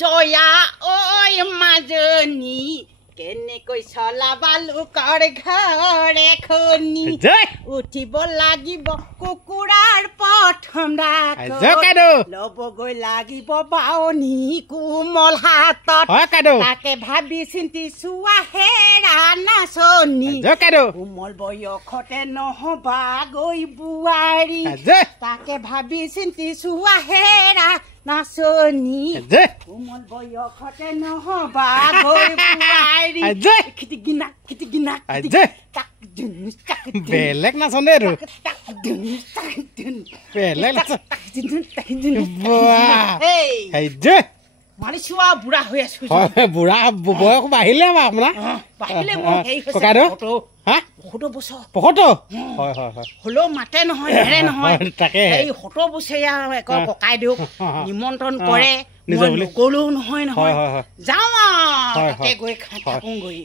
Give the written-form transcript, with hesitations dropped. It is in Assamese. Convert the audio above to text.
জয়া ঐ মাজনী কেনেকৈ চলাবালো কৰ ঘৰে খনি উঠিব লাগিব কুকুৰাৰ প্ৰথম ল'বগৈ লাগিব বাৱনী কোমল হাতত তাকে ভাবি চিন্তি চোৱা হেৰা নাচনি কোমল বয়সতে নহবা গৈ বোৱাৰী তাকে ভাবি চিন্তি চোৱা হেৰা নাচনি কোমল বয়সতে নহবা গৈ বোৱাৰী বেলেগ নাচনে আৰু বেলেগ নাচ মানি চোৱা বুঢ়া হৈ আছো বুঢ়া বয়স বাঢ়িলে আপোনাৰ হলেও মাতে নহয় নেৰে নহয় এই 70 বছৰীয়া ককাই দিয়ক নিমন্ত্ৰণ কৰে নগলেও নহয় নহয় যাওঁ গৈ থাকোগৈ